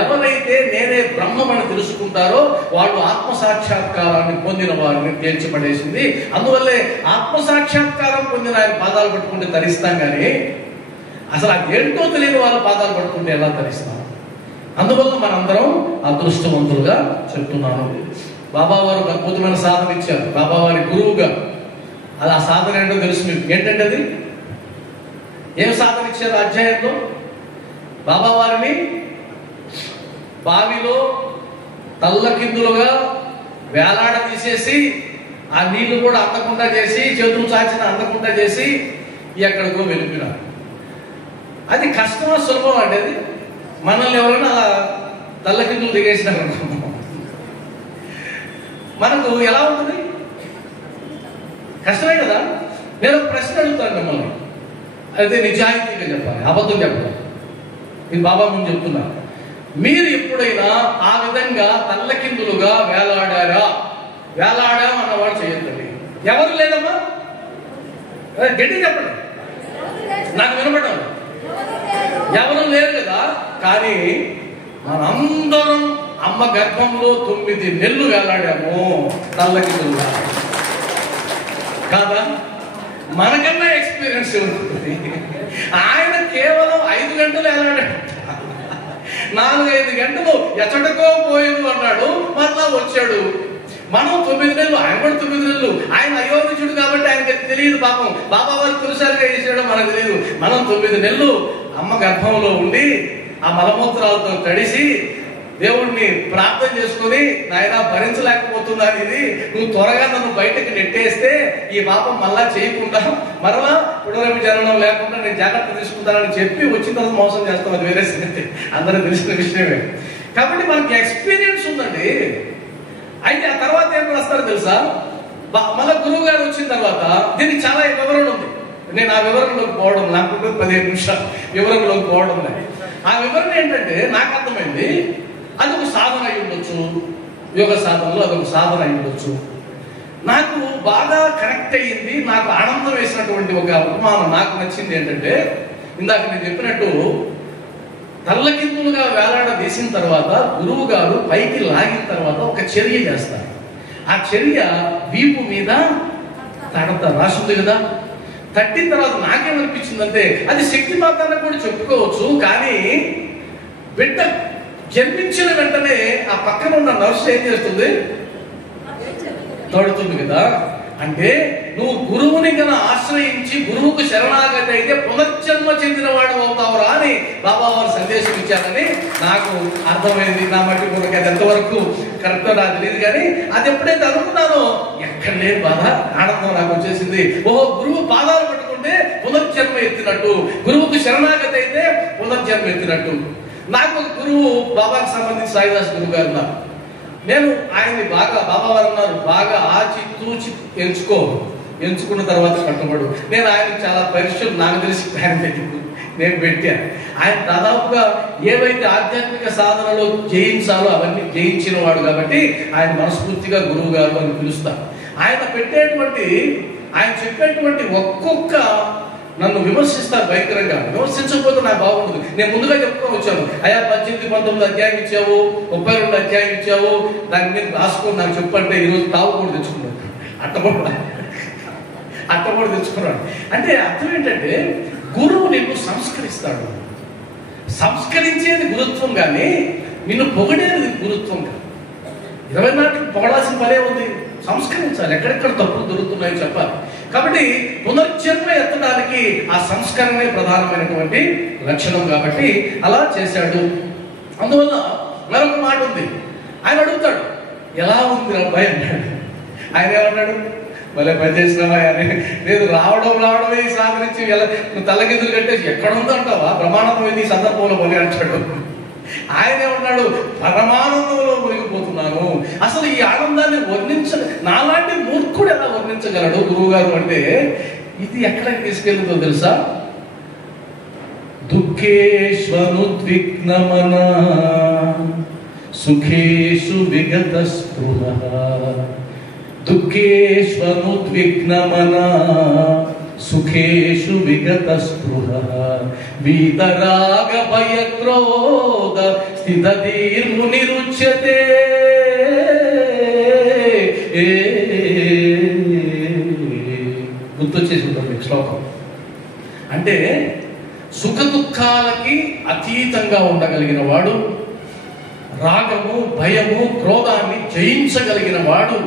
ఎవరైతే నేనే బ్రహ్మమని తెలుసుకుంటారో వాళ్ళు ఆత్మసాక్షాత్కారాన్ని పొందిన వారిని తేల్చిపడేసింది. అందువల్లే ఆత్మసాక్షాత్కారం పొందిన ఆయన పాదాలు పట్టుకుంటే తరిస్తాం, కానీ అసలు అది ఏంటో తెలియని వాళ్ళ పాదాలు పట్టుకుంటే ఎలా తరిస్తాం? అందువల్ల మనందరం అదృష్టవంతులుగా చెప్తున్నాను. బాబావారు అద్భుతమైన సాధన ఇచ్చారు, బాబావారి గురువుగా. అది ఆ సాధన ఏంటో తెలుసు మీకు. ఏంటంటే అది ఏం సాధన ఇచ్చారు? అధ్యాయంలో బాబావారిని బావిలో తల్లకిందులుగా వేలాడ తీసేసి ఆ నీళ్లు కూడా అందకుండా చేసి, చేతులు చాచిన అందకుండా చేసి ఎక్కడికో వెళ్ళిపోయినారు. అది కష్టమా సులభం అంటే? అది మనల్ని ఎవరైనా అలా తల్లకిందులు దిగేసినారు మనకు ఎలా ఉంటుంది? కష్టమే కదా. నేను ఒక ప్రశ్న అడుగుతాను మిమ్మల్ని, అయితే నిజాయితీగా చెప్పాలి, అబద్ధం చెప్పాలి. నేను బాబా ముందు చెప్తున్నా, మీరు ఎప్పుడైనా ఆ విధంగా తల్లకిందులుగా వేలాడారా? వేలాడాం అన్నవాడు చేయొద్దండి. ఎవరు లేదమ్మా? గట్టి చెప్పండి, నాకు వినపడాలి. ఎవరు లేరు కదా. కానీ మనందరం అమ్మ గర్భంలో 9 నెలలు వేలాడాము తల్లకిందులుగా, కాదా? మనకన్నా ఎక్స్పీరియన్స్ ఉంటుంది. ఆయన కేవలం 5 గంటలు వేలాడాడు, 4-5 గంటలు ఎచ్చటకో పోయేది అన్నాడు, మళ్ళా వచ్చాడు. మనం 9 నెలలు, ఆయన కూడా 9 నెలలు. ఆయన అయోనిచుడు కాబట్టి ఆయనకి తెలియదు పాపం. బాబా వారు తొలిసారిగా చేసాడో మనకు తెలియదు. మనం 9 నెలలు అమ్మ గర్భంలో ఉండి ఆ మలమూత్రాలతో తడిసి దేవుణ్ణి ప్రార్థన చేసుకుని, నాయన భరించలేకపోతున్నాను ఇది, నువ్వు త్వరగా నన్ను బయటకు నెట్టేస్తే ఈ పాపం మళ్ళా చేయకుండా మరలా పునరపి జననం లేకుండా నేను జాగ్రత్త తీసుకుంటానని చెప్పి వచ్చిన తర్వాత మోసం చేస్తాం. అది వేరే సంగతి, అందరూ తెలిసిన విషయమే. కాబట్టి మనకి ఎక్స్పీరియన్స్ ఉందండి. అయితే ఆ తర్వాత ఏం రాస్తారో తెలుసా? మళ్ళా గురువు గారు వచ్చిన తర్వాత దీనికి చాలా వివరణ ఉంది. నేను ఆ వివరణలోకి పోవడం, నాకు 15 నిమిషాలు వివరణలోకి పోవడం లేదు. ఆ వివరణ ఏంటంటే నాకు అర్థమైంది, అదొక సాధన అయి ఉండొచ్చు, యోగ సాధనలో అదొక సాధన అయి ఉండొచ్చు. నాకు బాగా కనెక్ట్ అయ్యింది, నాకు ఆనందం వేసినటువంటి ఒక ఉపమానం నాకు నచ్చింది ఏంటంటే, ఇందాక నేను చెప్పినట్టు తల్లకిందులుగా వేలాడదీసిన తర్వాత గురువు గారు పైకి లాగిన తర్వాత ఒక చర్య చేస్తారు. ఆ చర్య వీపు మీద తడత రాసింది కదా. తట్టిన తర్వాత నాకేమనిపించిందంటే, అది శక్తిపాతాన్ని కూడా చెప్పుకోవచ్చు, కానీ బిడ్డ జన్మించిన వెంటనే ఆ పక్కన ఉన్న నర్సు ఏం చేస్తుంది? తడుతుంది కదా. అంటే నువ్వు గురువుని కన్నా ఆశ్రయించి గురువుకు శరణాగతి అయితే పునర్జన్మ చెందిన వాడు అవుతావురా అని బాబా వారు సందేశం ఇచ్చారని నాకు అర్థమైంది. నా మట్టి కొరకు అది ఎంతవరకు కరెక్టో నాకు తెలియదు, కానీ అది ఎప్పుడైతే అనుకున్నానో ఎక్కడ లేని బాధ, ఆనందం నాకు వచ్చేసింది. ఓహో, గురువు పాదాలు పట్టుకుంటే పునర్జన్మ ఎత్తినట్టు, గురువుకు శరణాగతి అయితే పునర్జన్మ ఎత్తినట్టు. నాకు ఒక గురువు బాబాకి సంబంధించి సాయిదాస్ గురువు గారు ఉన్నారు. నేను ఆయన్ని బాగా, బాబా వారు ఉన్నారు, బాగా ఆచి తూచి ఎంచుకున్న తర్వాత కట్టుబడు. నేను ఆయనకు చాలా పరీక్షలు నాకు తెలిసి ఆయన తెలియదు, నేను పెట్టాను. ఆయన దాదాపుగా ఏవైతే ఆధ్యాత్మిక సాధనలో జయించాలో అవన్నీ జయించిన వాడు కాబట్టి ఆయన మనస్ఫూర్తిగా గురువు గారు అని పిలుస్తారు. ఆయన పెట్టేటువంటి, ఆయన చెప్పేటువంటి ఒక్కొక్క నన్ను విమర్శిస్తారు భయంకరంగా. విమర్శించకపోతే నాకు బాగుండదు. నేను ముందుగా చెప్పుకొని వచ్చాను, అయ్యా 18-19 అధ్యాయం ఇచ్చావు, 32 అధ్యాయం ఇచ్చావు, దాని మీద రాసుకొని నాకు చెప్పంటే ఈరోజు తావు కూడా తెచ్చుకున్నాడు, అట్టబడి తెచ్చుకున్నాడు. అంటే అర్థం ఏంటంటే, గురువు నిన్ను సంస్కరిస్తాడు. సంస్కరించేది గురుత్వం కానీ నిన్ను పొగిడేది గురుత్వం కాదు. 24 పొగడాల్సిన పనే ఉంది, సంస్కరించాలి. ఎక్కడెక్కడ తప్పులు దొరుకుతున్నాయో చెప్పాలి. కాబట్టి పునర్జన్మ ఎత్తడానికి ఆ సంస్కరణే ప్రధానమైనటువంటి లక్షణం కాబట్టి అలా చేశాడు. అందువల్ల మరొక మాట ఉంది. ఆయన అడుగుతాడు, ఎలా ఉంది అబ్బాయి అన్నాడు. ఆయన ఏమన్నాడు? మళ్ళీ పని చేసినావా అని. లేదు, రావడమే ఈ సాధనించి నువ్వు తలకిందులు కట్టేసి ఎక్కడ ఉందో అంటావా, ప్రమాణం ఈ సందర్భంలో మళ్ళీ అంటాడు. ఆయన ఏమన్నాడు? పరమానందంలో మునిగిపోతున్నాను. అసలు ఈ ఆనందాన్ని నాలాంటి మూర్ఖుడు ఎలా వర్ణించగలడు గురువు గారు అంటే, ఇది ఎక్కడికి తీసుకెళ్తుందో తెలుసా? దుఃఖేష్వనుద్విగ్నమన సుఖేషు విగత స్పృహ, దుఃఖేష్వనుద్విగ్నమన సుఖేషు విగత స్పృహ వీతరాగ భయక్రోధ స్థితధీర్మునిరుచ్యతే. గుర్తొచ్చేసి ఉంటుంది శ్లోకం. అంటే సుఖ దుఃఖాలకి అతీతంగా ఉండగలిగిన వాడు, రాగము భయము క్రోధాన్ని జయించగలిగిన వాడు,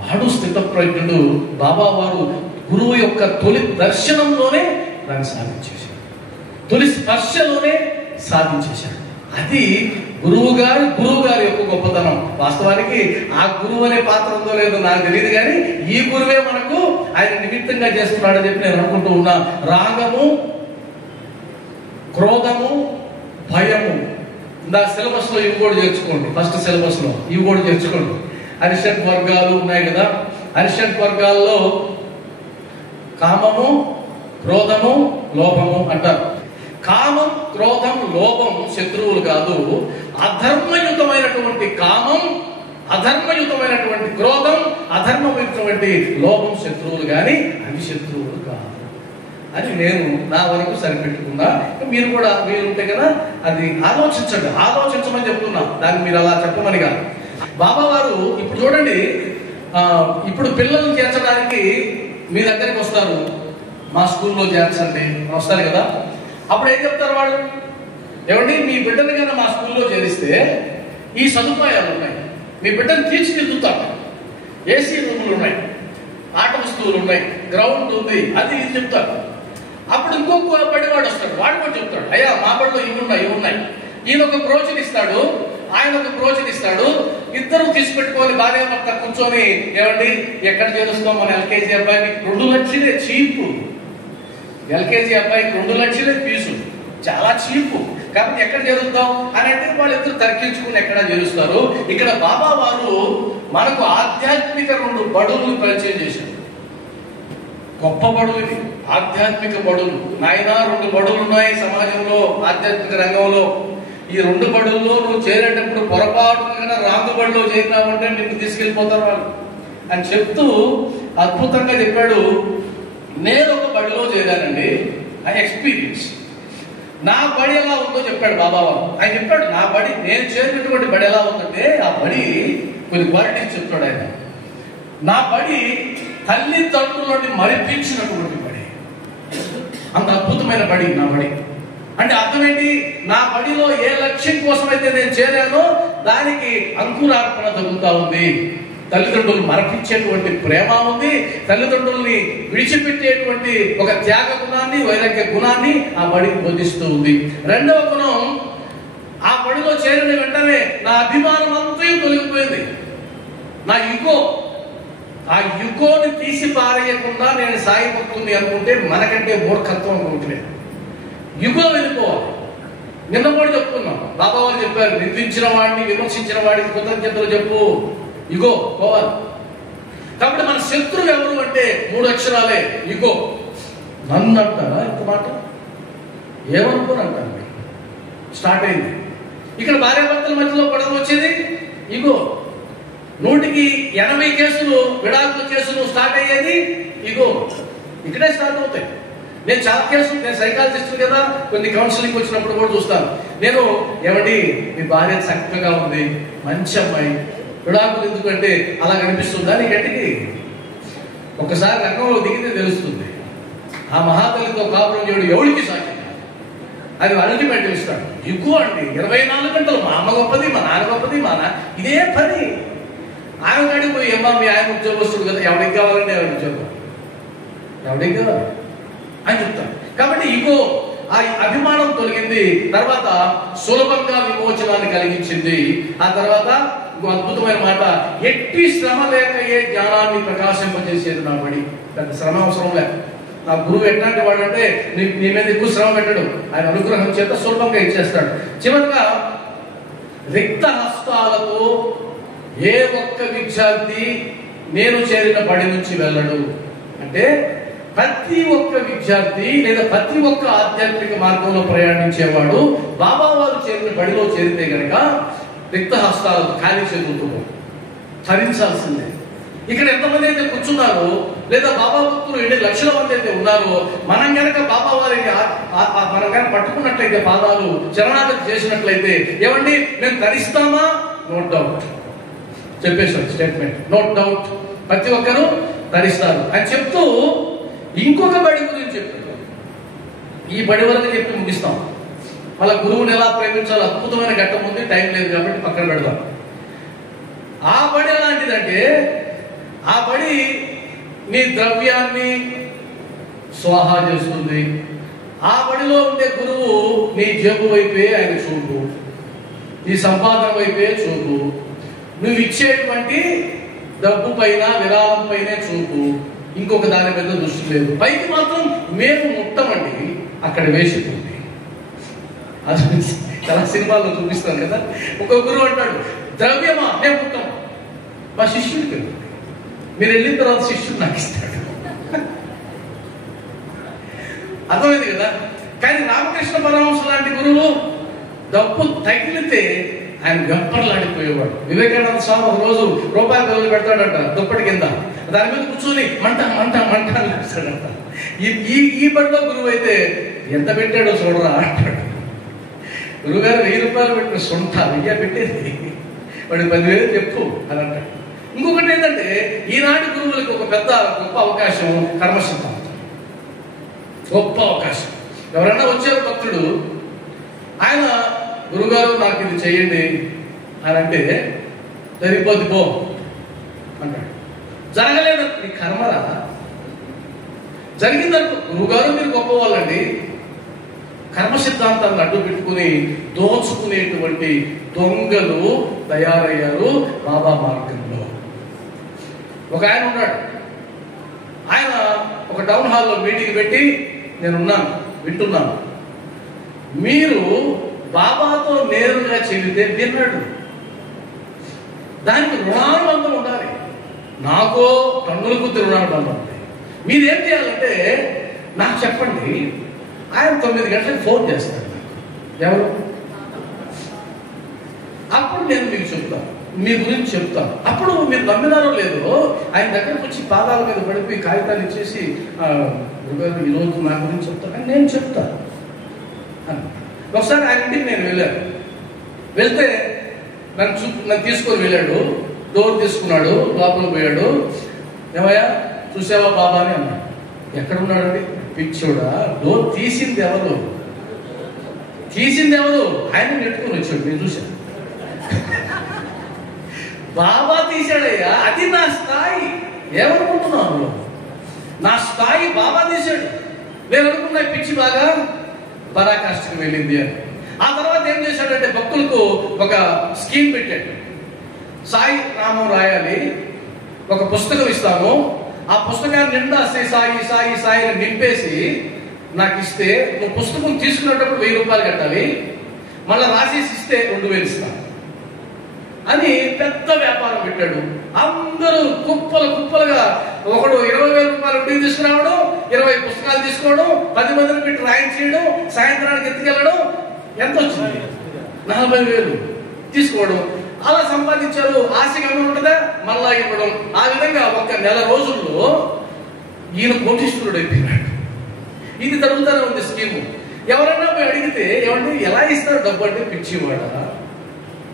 వాడు స్థితప్రజ్ఞుడు. బాబా వారు గురువు యొక్క తొలి దర్శనంలోనే దాన్ని సాధించేశాడు, తొలి స్పర్శలోనే సాధించేశాడు. అది గురువు గారి యొక్క గొప్పతనం. వాస్తవానికి ఆ గురువు అనే పాత్ర ఉందో లేదో నాకు తెలియదు, కానీ ఈ గురువే మనకు ఆయన నిమిత్తంగా చేస్తున్నాడని చెప్పి నేను అనుకుంటూ ఉన్నా. రాగము క్రోధము భయము, నా సిలబస్ లో ఇవి కూడా చేర్చుకోండి. ఫస్ట్ సిలబస్ లో ఇవి కూడా చేర్చుకోండి. అరిషడ్ వర్గాలు ఉన్నాయి కదా, అరిషడ్ వర్గాల్లో కామము క్రోధము లోభము అంటారు. కామం క్రోధం లోభం శత్రువులు కాదు. అధర్మయుతమైనటువంటి కామం, అధర్మయుతమైనటువంటి క్రోధం, అధర్మయుతమైనటువంటి లోభం శత్రువులు కానీ అవి శత్రువులు కాదు అని నేను నా వరకు సరిపెట్టుకున్నా. మీరు కూడా వీలుంటే కదా అది ఆలోచించండి, ఆలోచించమని చెప్తున్నా. దాన్ని మీరు అలా చెప్పమని కాదు. బాబా వారు ఇప్పుడు చూడండి, ఇప్పుడు పిల్లల్ని చేర్చడానికి మీ దగ్గరికి వస్తారు, మా స్కూల్లో చేర్చండి వస్తారు కదా. అప్పుడు ఏం చెప్తారు వాళ్ళు? ఏమండి మీ బిడ్డని కన్నా మా స్కూల్లో చేరిస్తే ఈ సదుపాయాలు ఉన్నాయి, మీ బిడ్డను తీర్చిదిద్దుతారు, ఏసీ రూములు ఉన్నాయి, ఆట వస్తువులు ఉన్నాయి, గ్రౌండ్ ఉంది, అది ఇది చెప్తారు. అప్పుడు ఇంకొక బడివాడు వస్తాడు, వాడు కూడా చెప్తాడు, అయ్యా మా బడిలో ఇవి ఉన్నాయి. ఈయన ఒక ప్రోచన ఇస్తాడు, ఆయన ఒక ప్రోచన ఇస్తాడు. ఇద్దరు తీసుపెట్టుకొని భార్య భర్త కూర్చొని, ఏమండి ఎక్కడ చేరుస్తాం మన ఎల్కేజీ అబ్బాయిని? 2 లక్షలే చీపు. ఎల్కేజీ అబ్బాయికి 2 లక్షలే ఫీజు, చాలా చీపు. కాబట్టి ఎక్కడ చేరుద్దాం అని అంటే వాళ్ళిద్దరు తర్కించుకుని ఎక్కడ చేరుస్తారు. ఇక్కడ బాబా వారు మనకు ఆధ్యాత్మిక 2 బడులను పరిచయం చేశారు. గొప్ప బడులు ఇది, ఆధ్యాత్మిక బడులు. నాయన 2 బడులు ఉన్నాయి సమాజంలో, ఆధ్యాత్మిక రంగంలో. ఈ 2 బడుల్లో నువ్వు చేరేటప్పుడు పొరపాటుగా రాంగు బడిలో చేరినావంటే నిన్ను తీసుకెళ్ళిపోతారు వాళ్ళు అని చెప్తూ అద్భుతంగా చెప్పాడు. నేను ఒక బడిలో చేరానండి, ఆ ఎక్స్పీరియన్స్ నా బడి ఎలా ఉందో చెప్పాడు బాబా వారు. ఆయన చెప్పాడు నా బడి, నేను చేరినటువంటి బడి ఎలా ఉందంటే ఆ బడి కొన్ని క్వాలిటీస్ చెప్తాడు ఆయన. నా బడి తల్లిదండ్రులని మరిపించినటువంటి బడి, అంత అద్భుతమైన బడి నా బడి. అంటే అర్థం ఏంటి? నా బడిలో ఏ లక్ష్యం కోసమైతే నేను చేరానో దానికి అంకురార్పణ జరుగుతూ ఉంది. తల్లిదండ్రులు మరపించేటువంటి ప్రేమ ఉంది, తల్లిదండ్రుల్ని విడిచిపెట్టేటువంటి ఒక త్యాగ గుణాన్ని, వైరాగ్య గుణాన్ని ఆ బడికి బోధిస్తూ ఉంది. 2వ గుణం, ఆ బడిలో చేరిన వెంటనే నా అభిమానం అంతా తొలగిపోయింది. నా యుగో, ఆ యుగోని తీసి పారేయకుండా నేను సాయి భక్తుని అనుకుంటే మనకంటే మూర్ఖత్వం అనుకుంటున్నాను. యుగో వెళ్ళిపోవాలి. నిన్న కూడా చెప్పుకున్నాం, బాబా వారు చెప్పారు, నిందించిన వాడిని విమర్శించిన వాడికి కృతజ్ఞతలు చెప్పు, యుగో పోవాలి. కాబట్టి మన శత్రువు ఎవరు అంటే 3 అక్షరాలే, యుగో. నన్ను అంటారా ఇంత మాట? ఏమనుకోని అంటారు. స్టార్ట్ అయింది ఇక్కడ. భార్యాభర్తల మధ్యలో గొడవ వచ్చేది యుగో. 100కి 80 కేసులు, విడాకుల కేసులు స్టార్ట్ అయ్యేది యుగో. ఇక్కడే స్టార్ట్ అవుతాయి. నేను చాలా కేసులు, నేను సైకాలజిస్ట్ కదా, కొన్ని కౌన్సిలింగ్ వచ్చినప్పుడు కూడా చూస్తాను. నేను ఏమండి మీ భార్య చక్కగా ఉంది, మంచి అమ్మాయి, విడాకులు ఎందుకంటే అలా కనిపిస్తుందా నీ గట్టికి? ఒకసారి రంగంలో దిగితే తెలుస్తుంది. ఆ మహాతల్లితో కాపురం చేయడం ఎవరికి సాధ్యం, అది అల్టిమేట్ ఇస్తాడు. ఎక్కువ అండి 24 గంటలు మా అమ్మ గొప్పది, మా నాన్న గొప్పది, ఇదే పని. ఆయన కాడికి పోయి అమ్మ మీ ఆయన ఉద్యోగస్తుడు కదా, ఎవరికి కావాలంటే ఎవరి ఉద్యోగం, ఎవరికి కావాలి అని చెప్తాను. కాబట్టి ఇగో, ఆ అభిమానం తొలగింది. తర్వాత సులభంగా విమోచనాన్ని కలిగించింది. ఆ తర్వాత ఇంకో అద్భుతమైన మాట, ఎట్టి శ్రమ లేక ఏ జ్ఞానాన్ని ప్రకాశింపజేసేది నా బడి. పెద్ద శ్రమ అవసరం లేక. నా గురువు ఎట్లాంటి వాడు అంటే నీ మీద ఎక్కువ శ్రమ పెట్టడు, ఆయన అనుగ్రహం చేత సులభంగా ఇచ్చేస్తాడు. చివరిగా రిక్త హస్తాలతో ఏ ఒక్క విద్యార్థి నేను చేరిన బడి నుంచి వెళ్ళడు. అంటే ప్రతి ఒక్క విద్యార్థి లేదా ప్రతి ఒక్క ఆధ్యాత్మిక మార్గంలో ప్రయాణించేవాడు బాబా వారు చేరిన బడిలో చేరితే గనక రిక్త హస్తాలతో, ఖాళీ చేతులతో ధరించాల్సిందే. ఇక్కడ ఎంతమంది అయితే కూర్చున్నారో, లేదా బాబా భక్తులు ఎన్ని లక్షల మంది అయితే ఉన్నారో, మనం కనుక బాబా వారిని మనం కనుక పట్టుకున్నట్లయితే, పాదాలు చరణాగతి చేసినట్లయితే, ఏమండి మేము తరిస్తామా? నో డౌట్ చెప్పేశారు స్టేట్మెంట్, నో డౌట్ ప్రతి ఒక్కరూ తరిస్తారు అని చెప్తూ ఇంకొక బడి గురించి చెప్పారు. ఈ బడి వరకు చెప్పి ముగిస్తాం. వాళ్ళ గురువుని ఎలా ప్రేమించాలో అద్భుతమైన ఘట్టం ఉంది, టైం లేదు కాబట్టి పక్కన పెడదాం. ఆ బడి ఎలాంటిదంటే, ఆ బడి నీ ద్రవ్యాన్ని స్వాహా చేస్తుంది. ఆ బడిలో ఉండే గురువు నీ జేబు వైపే ఆయన చూపు, నీ సంపాదన వైపే చూపు, నువ్వు ఇచ్చేటువంటి డబ్బు పైన విరాళం పైనే చూపు, ఇంకొక దాని మీద దృష్టి లేదు. పైకి మాత్రం మేము ముట్టమండి, అక్కడ వేసిపోయింది. అది చాలా సినిమాల్లో చూపిస్తాను కదా. ఒక గురువు అంటాడు, ద్రవ్యమా మేము ముట్టం, మా శిష్యుడికి మీరు వెళ్ళిన తర్వాత శిష్యుడు నాకు ఇస్తాడు. అర్థమైంది కదా. కానీ రామకృష్ణ పరమహంస లాంటి గురువు డబ్బు తగిలితే ఆయన వెంపర్లాడిపోయేవాడు. వివేకానంద స్వామి ఒక రోజు రూపాయలు బిళ్ళలు పెడతాడంట దుప్పటి కింద, దాని మీద కూర్చొని మంట మంట మంట అని చూస్తాడంట. ఈ బడిలో గురువు అయితే ఎంత పెట్టాడో చూడరా అంటాడు. గురువుగారు 1000 రూపాయలు పెట్టిన సొంత 1000 పెట్టేది, వాడికి 10,000 చెప్పు అని అంటాడు. ఇంకొకటి ఏంటంటే, ఈనాటి గురువులకు ఒక పెద్ద గొప్ప అవకాశం కర్మసిద్ధాంతం. గొప్ప అవకాశం. ఎవరైనా వచ్చారు భక్తుడు, ఆయన గురుగారు నాకు ఇది చెయ్యండి అని అంటే, జరిగిపోద్ది పో అంటాడు. జరగలేదు, నీ కర్మరా. జరిగిందనుకో, గురుగారు మీరు గొప్ప వాళ్ళండి. కర్మ సిద్ధాంతాన్ని అడ్డు పెట్టుకుని దోచుకునేటువంటి దొంగలు తయారయ్యారు బాబా మార్గంలో. ఒక ఆయన ఉన్నాడు, ఆయన ఒక టౌన్ హాల్లో మీటింగ్ పెట్టి, నేనున్నాను వింటున్నాను, మీరు బాబాతో నేరుగా చెబితే విన్నాడు, దానికి రుణానుబంధం ఉండాలి. నాకో టన్నుల కొద్ది రుణానుబంధం ఉంది. మీరేం చేయాలంటే నాకు చెప్పండి. ఆయన 9 గంటలకు ఫోన్ చేస్తాడు నాకు, ఎవరు, అప్పుడు నేను మీకు చెప్తాను, మీ గురించి చెప్తాను. అప్పుడు మీరు నమ్మినారో లేదో, ఆయన దగ్గరకు వచ్చి పాదాల మీద పడిపోయి కాగితాలు ఇచ్చేసి, ఈరోజు నా గురించి చెప్తాను అని నేను చెప్తాను. ఒకసారి ఆయన ఇంటికి నేను వెళ్ళాను. వెళ్తే నన్ను తీసుకొని వెళ్ళాడు. డోర్ తీసుకున్నాడు, లోపల పోయాడు. ఏమయ్యా చూసావా బాబా అని అన్నాడు. ఎక్కడున్నాడండి? పిచ్చోడా, డోర్ తీసింది ఎవరు? ఆయన నెట్టుకొని వచ్చాడు, నేను చూశాను. బాబా తీశాడయ్యా, అది నా స్థాయి. ఏమనుకుంటున్నావు? నా స్థాయి బాబా తీశాడు. నేను అనుకున్నా పిచ్చి బాగా పరాకాష్ఠకు వెళ్ళింది అని. ఆ తర్వాత ఏం చేశాడంటే, భక్తులకు ఒక స్కీమ్ పెట్టాడు. సాయి నామం రాయాలి, ఒక పుస్తకం ఇస్తాము, ఆ పుస్తకాన్ని నిండా శ్రీ సాయి సాయి సాయి అని నింపేసి నాకు ఇస్తే, నువ్వు పుస్తకం తీసుకునేటప్పుడు 1000 రూపాయలు కట్టాలి, మళ్ళీ రాసేసి ఇస్తే 2000 ఇస్తాను అని పెద్ద వ్యాపారం పెట్టాడు. అందరూ కుప్పలుగా, ఒకడు 20,000 రూపాయలు వడ్డీ తీసుకురావడం, 20 పుస్తకాలు తీసుకోవడం, 10 మందిని పెట్టి రాయించేయడం, సాయంత్రానికి ఎత్తుకెళ్ళడం. ఎంత వచ్చింది? 40,000 తీసుకోవడం. అలా సంపాదించారు. ఆశగా ఉంటుందా, మళ్ళా ఇవ్వడం. ఆ విధంగా 1 నెల రోజుల్లో ఈయన కోటీశ్వరుడు అయిపోయినాడు. ఇది జరుగుతూనే ఉంది స్కీము. ఎవరైనా పోయి అడిగితే, ఏమంటే ఎలా ఇస్తారు డబ్బు అంటే, పిచ్చివాడా,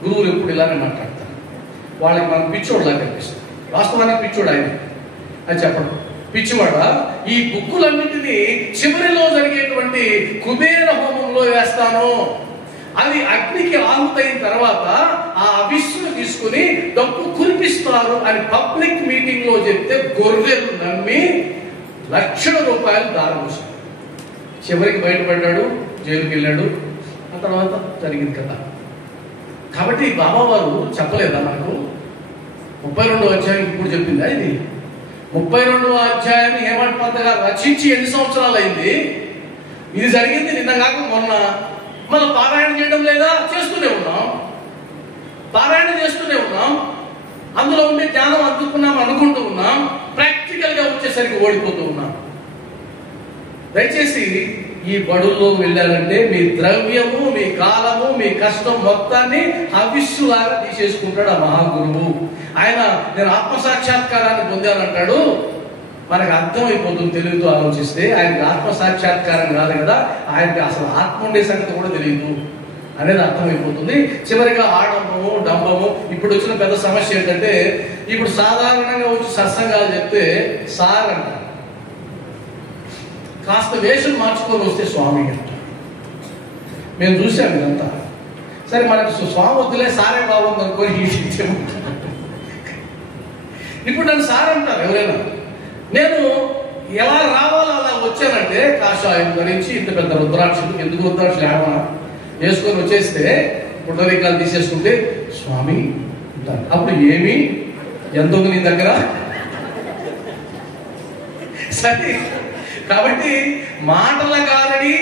గురువులు ఎప్పుడు ఇలానే మాట్లాడతారు, వాళ్ళకి మనం పిచ్చోడులా కనిపిస్తుంది. వాస్తవానికి పిచ్చోడు ఆయన అని చెప్పడం. పిచ్చివాడా, ఈ బుక్కులన్నింటినీ చివరిలో జరిగేటువంటి కుబేర హోమంలో వేస్తాను, అది అగ్నికి ఆహుతైన తర్వాత ఆ అభిస్సును తీసుకుని డబ్బు కురిపిస్తారు అని పబ్లిక్ మీటింగ్ లో చెప్తే గొర్రెలు నమ్మి లక్షల రూపాయలు దారమోసాడు. చివరికి బయటపడ్డాడు, జైలుకి వెళ్ళాడు. ఆ తర్వాత జరిగింది కదా. కాబట్టి బాబా వారు చెప్పలేదా నాకు? 32వ అధ్యాయం ఇప్పుడు చెప్పిందా? ఇది 32వ అధ్యాయాన్ని హేమంత్ పంత్ గారు రచించి ఎన్ని సంవత్సరాలు అయింది? ఇది జరిగింది నిన్న కాక మొన్న. మనం పారాయణ చేయడం లేదా? చేస్తూనే ఉన్నాం, పారాయణ చేస్తూనే ఉన్నాం. అందులో ఉండే జ్ఞానం అందుకున్నాం అనుకుంటూ ఉన్నాం. ప్రాక్టికల్ గా వచ్చేసరికి ఓడిపోతూ ఉన్నాం. దయచేసి ఈ బడుల్లో వెళ్ళారంటే మీ ద్రవ్యము, మీ కాలము, మీ కష్టం మొత్తాన్ని హవిస్సులాగా తీసేసుకుంటాడు ఆ మహాగురువు. ఆయన నేను ఆత్మసాక్షాత్కారాన్ని పొందానంటాడు. మనకు అర్థమైపోతుంది తెలివితో ఆలోచిస్తే. ఆయనకి ఆత్మసాక్షాత్కారం కాదు కదా, ఆయనకి అసలు ఆత్మ ఉండే సంగతి కూడా తెలియదు అనేది అర్థమైపోతుంది. చివరిగా ఆడంబము, డంబము. ఇప్పుడు వచ్చిన పెద్ద సమస్య ఏంటంటే, ఇప్పుడు సాధారణంగా వచ్చి సత్సంగాలు చెప్తే సార్ అంటారు, కాస్త వేషం మార్చుకొని వస్తే స్వామి అంటారు. మేము చూసాం ఇదంతా. సరే మనకు స్వామి వద్దులే, సారే బాగుంది అనుకొని ఇప్పుడు నన్ను సార్ అంటారు ఎవరైనా. నేను ఎలా రావాలో అలా వచ్చానంటే కాషాయం ధరించి ఇంత పెద్ద రుద్రాక్షలు, ఎందుకు రుద్రాక్షలు ఏమన్నా వేసుకొని వచ్చేస్తే పుట్టరికాలు తీసేసుకుంటే స్వామి అంటారు. అప్పుడు ఏమి ఎందుకు నీ దగ్గర? సరే, కాబట్టి మాటల గారడి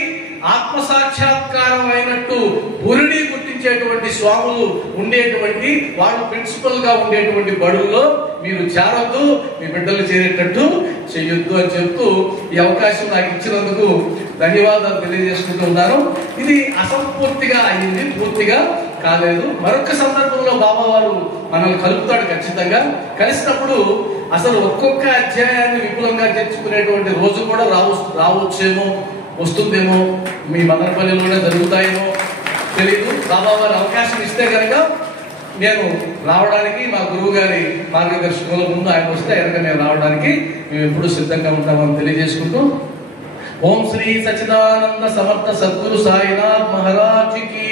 ఆత్మసాక్షాత్కారం అయినట్టు పురిడి గుర్తించేటువంటి స్వాములు ఉండేటువంటి, వాళ్ళు ప్రిన్సిపల్ గా ఉండేటువంటి బడుల్లో మీరు చేరొద్దు, మీ బిడ్డలు చేరేటట్టు చెయ్యొద్దు అని చెప్తూ ఈ అవకాశం నాకు ఇచ్చినందుకు ధన్యవాదాలు తెలియజేసుకుంటూ ఉన్నాను. ఇది అసంపూర్తిగా అయింది, పూర్తిగా కాలేదు. మరొక సందర్భంలో బాబా వారు మనల్ని కలుపుతాడు ఖచ్చితంగా. కలిసినప్పుడు అసలు ఒక్కొక్క అధ్యాయాన్ని విపులంగా తెచ్చుకునేటువంటి రోజు కూడా రావచ్చేమో, వస్తుందేమో, మీ మదనపల్లిలోనే జరుగుతాయేమో తెలీదు. బాబా వారు అవకాశం ఇస్తే కనుక నేను రావడానికి, మా గురువు గారి మార్గదర్శకుల ముందు ఆయన వస్తే కనుక నేను రావడానికి మేము ఎప్పుడు సిద్ధంగా ఉంటామని తెలియజేసుకుంటూ, ఓం శ్రీ సచ్చిదానంద సమర్థ సద్గురు సాయినాథ్ మహారాజ్ కి,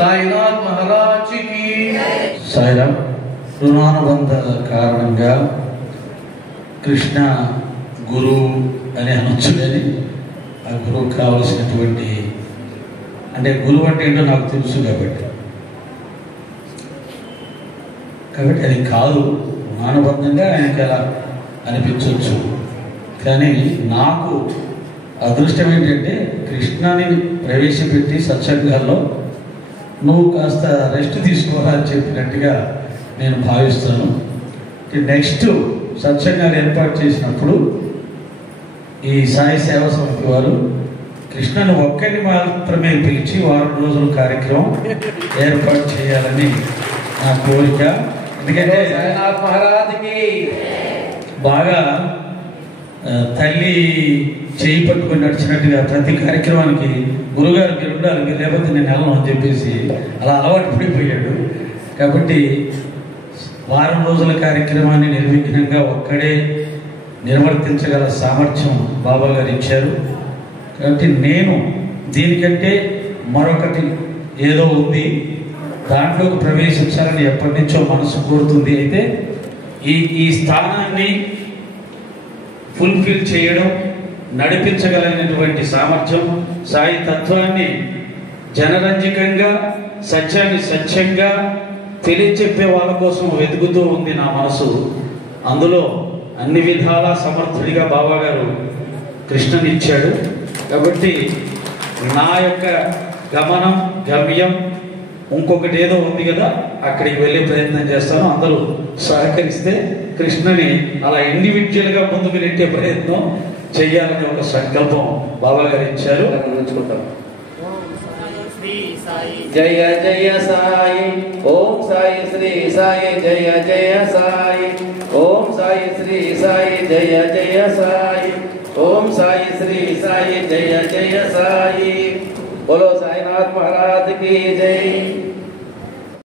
సాయినాథ్ మహారాజ్ కి సాయిరామ్. రుణానుబంధ కారణంగా కృష్ణ గురువు అని అనొచ్చు, కానీ ఆ గురువు కావలసినటువంటి, అంటే గురువు అంటే ఏంటో నాకు తెలుసు కాబట్టి అది కాదు. రుణానుబంధంగా ఆయనకి అలా అనిపించవచ్చు. కానీ నాకు అదృష్టం ఏంటంటే, కృష్ణని ప్రవేశపెట్టి సత్సంగాల్లో నువ్వు కాస్త రెస్ట్ తీసుకోవాలని చెప్పినట్టుగా నేను భావిస్తాను. నెక్స్ట్ సత్సంగాలు ఏర్పాటు చేసినప్పుడు ఈ సాయి సేవా సమితి వారు కృష్ణను ఒక్కరిని మాత్రమే పిలిచి వారం రోజుల కార్యక్రమం ఏర్పాటు చేయాలని నా కోరిక. ఎందుకంటే బాగా తల్లి చేయి పట్టుకొని నడిచినట్టుగా ప్రతి కార్యక్రమానికి గురుగారు మీరు ఉండాలి, మీరు లేకపోతే నేను వెళ్ళను అని చెప్పేసి అలా అలవాటు పడిపోయాడు. కాబట్టి వారం రోజుల కార్యక్రమాన్ని నిర్విఘ్నంగా ఒక్కడే నిర్వర్తించగల సామర్థ్యం బాబా గారు ఇచ్చారు. కాబట్టి నేను దీనికంటే మరొకటి ఏదో ఉంది, దాంట్లోకి ప్రవేశించాలని ఎప్పటి నుంచో మనసు కోరుతుంది. అయితే ఈ స్థానాన్ని ఫుల్ఫిల్ చేయడం, నడిపించగలిగినటువంటి సామర్థ్యం, సాయి తత్వాన్ని జనరంజకంగా, సత్యాన్ని సత్యంగా తెలియచెప్పే వాళ్ళ కోసం వెతుకుతూ ఉంది నా మనసు. అందులో అన్ని విధాలా సమర్థుడిగా బాబా గారు కృష్ణనిచ్చాడు. కాబట్టి నా యొక్క గమనం, గమ్యం ఇంకొకటి ఏదో ఉంది కదా, అక్కడికి వెళ్ళే ప్రయత్నం చేస్తాను. అందరూ సహకరిస్తే కృష్ణని అలా ఇండివిజువల్గా ముందుకు నెట్టే ప్రయత్నం చెయ్యాలని ఒక సంకల్పం బాబా గారు ఇచ్చారు. ఉంచుకుంటాం. జయ జయ సాయి, ఓం సాయి శ్రీ సాయి, జయ జయ సాయి, ఓం సాయి శ్రీ సాయి, జయ జయ సాయి, ఓం సాయి శ్రీ సాయి, జయ జయ సాయి. బోలో సాయినాథ్ మహారాజ్ की जय।